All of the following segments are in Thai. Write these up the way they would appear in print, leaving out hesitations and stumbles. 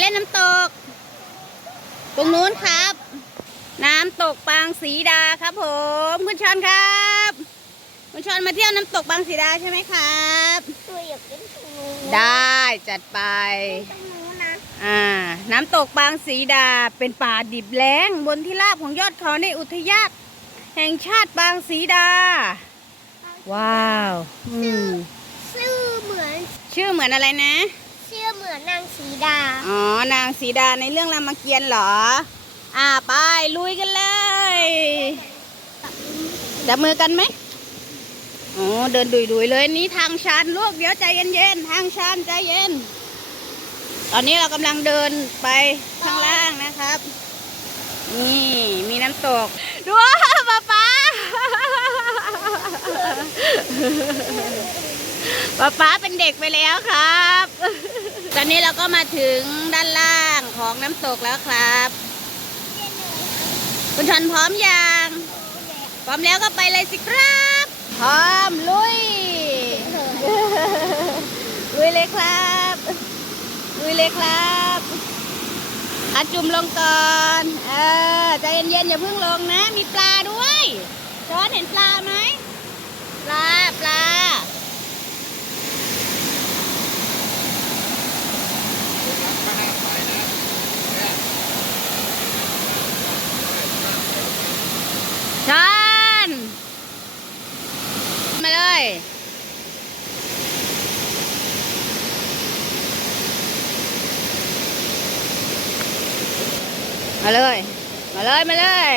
เล่นน้ำตกตรงนู้นครับ น้ำตกปางศรีดาครับผมคุณชอนครับคุณชอนมาเที่ยวน้ำตกปางศรีดาใช่ไหมครับตัวอยากเล่นตรงนู้นได้จัดไปตรงนู้นนะน้ำตกปางศรีดาเป็นป่าดิบแล้งบนที่ราบของยอดเขาในอุทยานแห่งชาติปางศรีดาว้าวชื่อเหมือนอะไรนะชื่อเหมือนนางสีดาอ๋อนางสีดาในเรื่องรามเกียรติ์เหรอไปลุยกันเลยจับมือกันไหมเดินดุยๆเลยนี่ทางชันลูกเดี๋ยวใจเย็นๆทางชันใจเย็นตอนนี้เรากำลังเดินไปข้างล่างนะครับนี่มีน้ำตกดูป๊าเป็นเด็กไปแล้วครับตอนนี้เราก็มาถึงด้านล่างของน้ำตกแล้วครับคุณชนพร้อมยังพร้อมแล้วก็ไปเลยสิครับพร้อมลุยเลยครับจุ่มลงก่อนใจเย็นๆอย่าเพิ่งลงนะมีปลาด้วยช้อนเห็นปลาไหมปลาช้อนมาเลยมาเลย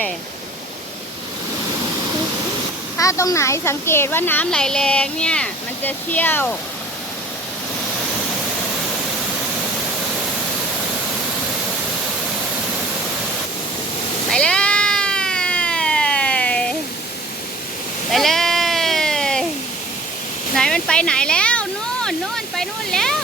ถ้าตรงไหนสังเกตว่าน้ำไหลแรงเนี่ยมันจะเชี่ยวไปเลยไหนมันไปไหนแล้วนู่นไปนู่นแล้ว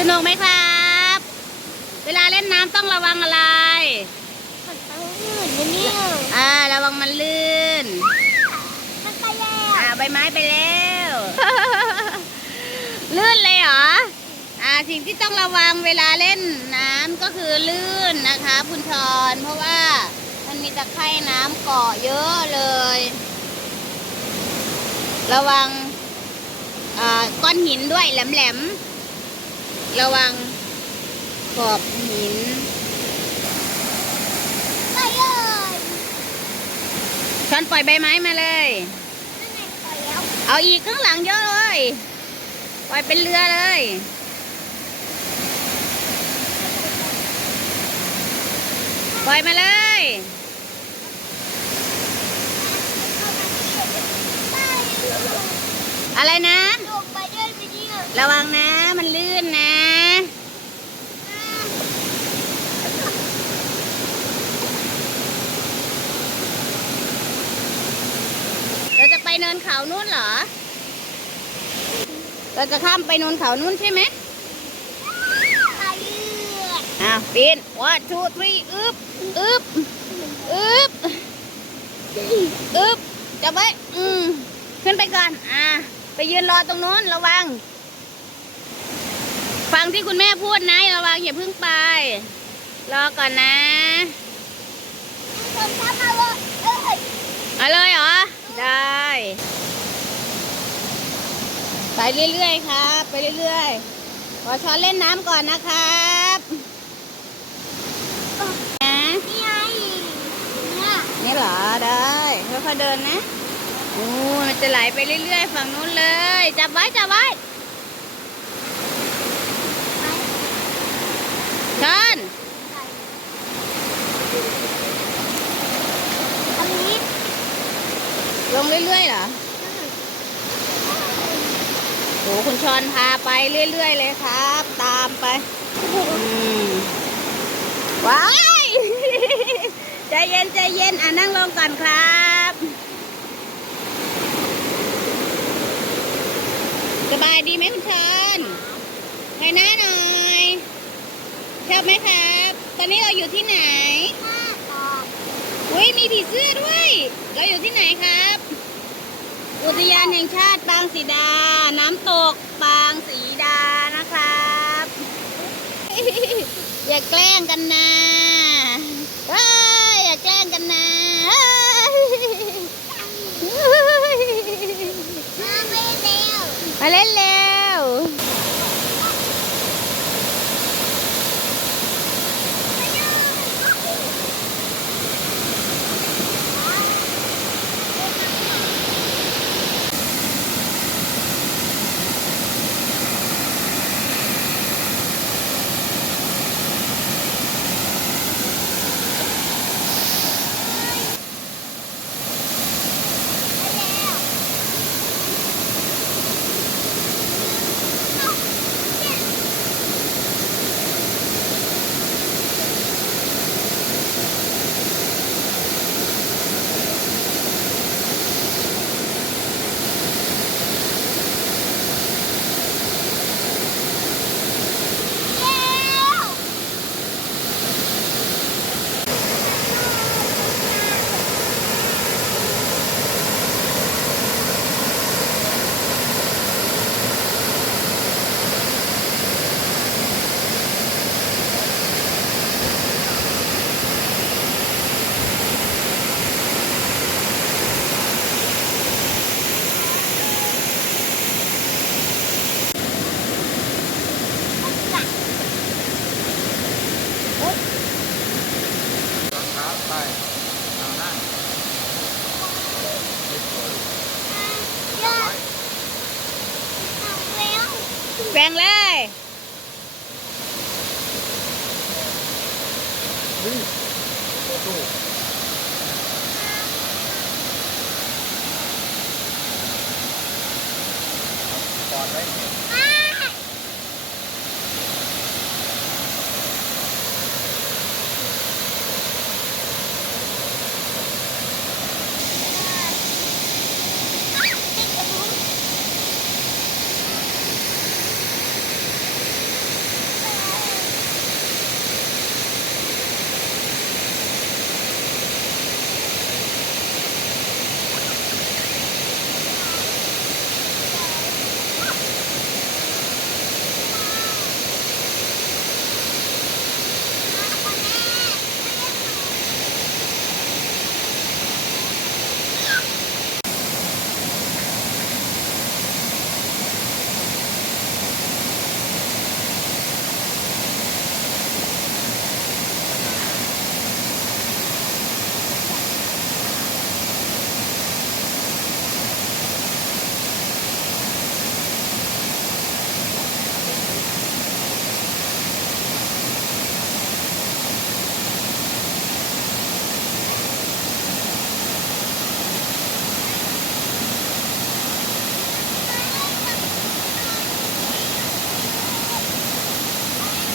สนุกไหมครับเวลาเล่นน้ำต้องระวังอะไรระวังมันลื่นมันไปแล้วใบไม้ไปแล้ว ลื่นเลยเหรอสิ่งที่ต้องระวังเวลาเล่นน้ำก็คือลื่นนะคะคุณชอนเพราะว่ามันมีตะไคร่น้ำเกาะเยอะเลยระวังก้อนหินด้วยแหลมระวังขอบหินไปเลยช้อนปล่อยใบไม้มาเลยเอาอีกข้างหลังเยอะเลยปล่อยเป็นเรือเลยปล่อยมาเลยอะไรนะระวังนะมันลื่นนะเราจะไปเนินเขานู่นเหรอเราจะข้ามไปเนินเขานู่นใช่ไหมปีน 1 2 3อึบจับไว้ขึ้นไปก่อนไปยืนรอตรงนู้นระวังฟังที่คุณแม่พูดนะระวังอย่าเพิ่งไปรอก่อนนะเอาเลยเหรอได้ไปเรื่อยๆครับไปเรื่อยๆขอช้อนเล่นน้ำก่อนนะครับนี่เหรอได้ค่อยๆเดินนะมันจะไหลไปเรื่อยๆฝั่งนู้นเลยจับไว้ช้อน งเรื่อยๆเหรอโหคุณชอนพาไปเรื่อยๆเลยครับ ตามไปว้าย ใจเย็นใจเย็นนั่งลงก่อนครับสบายดีไหมคุณชอนไปหน้าหน่อยชอบไหมครับ ตอนนี้เราอยู่ที่ไหนอุ้ยมีผีเสื้อด้วย เราอยู่ที่ไหนครับ อุทยานแห่งชาติปางสีดา น้ำตกปางสีดานะครับ อย่าแกล้งกันนะอย่าแกล้งกันนะมาเล่นเร็วแบ่งเลย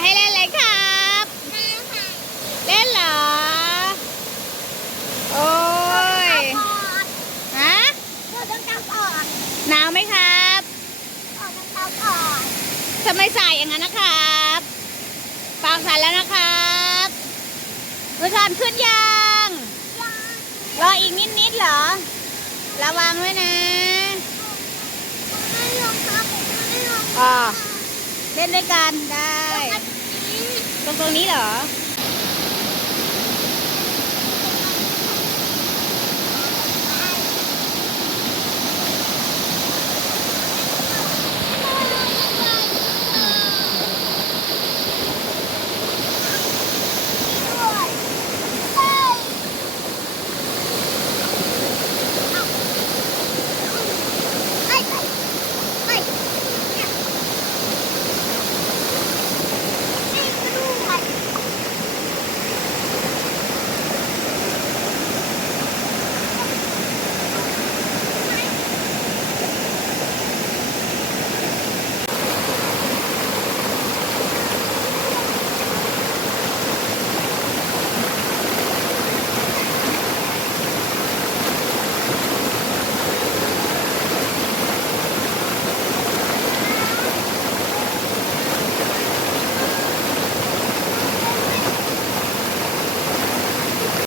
ให้เล่นเลยครับ เล่นเหรอ โอ้ยฮะหนาวไหมครับทำไมใส่อย่างนั้นนะครับปากสั่นแล้วนะครับคุณชอนขึ้นยังรออีกนิดๆเหรอ ระวังไว้นะอ๋อเล่นด้วยกันได้ ตรงนี้เหรอ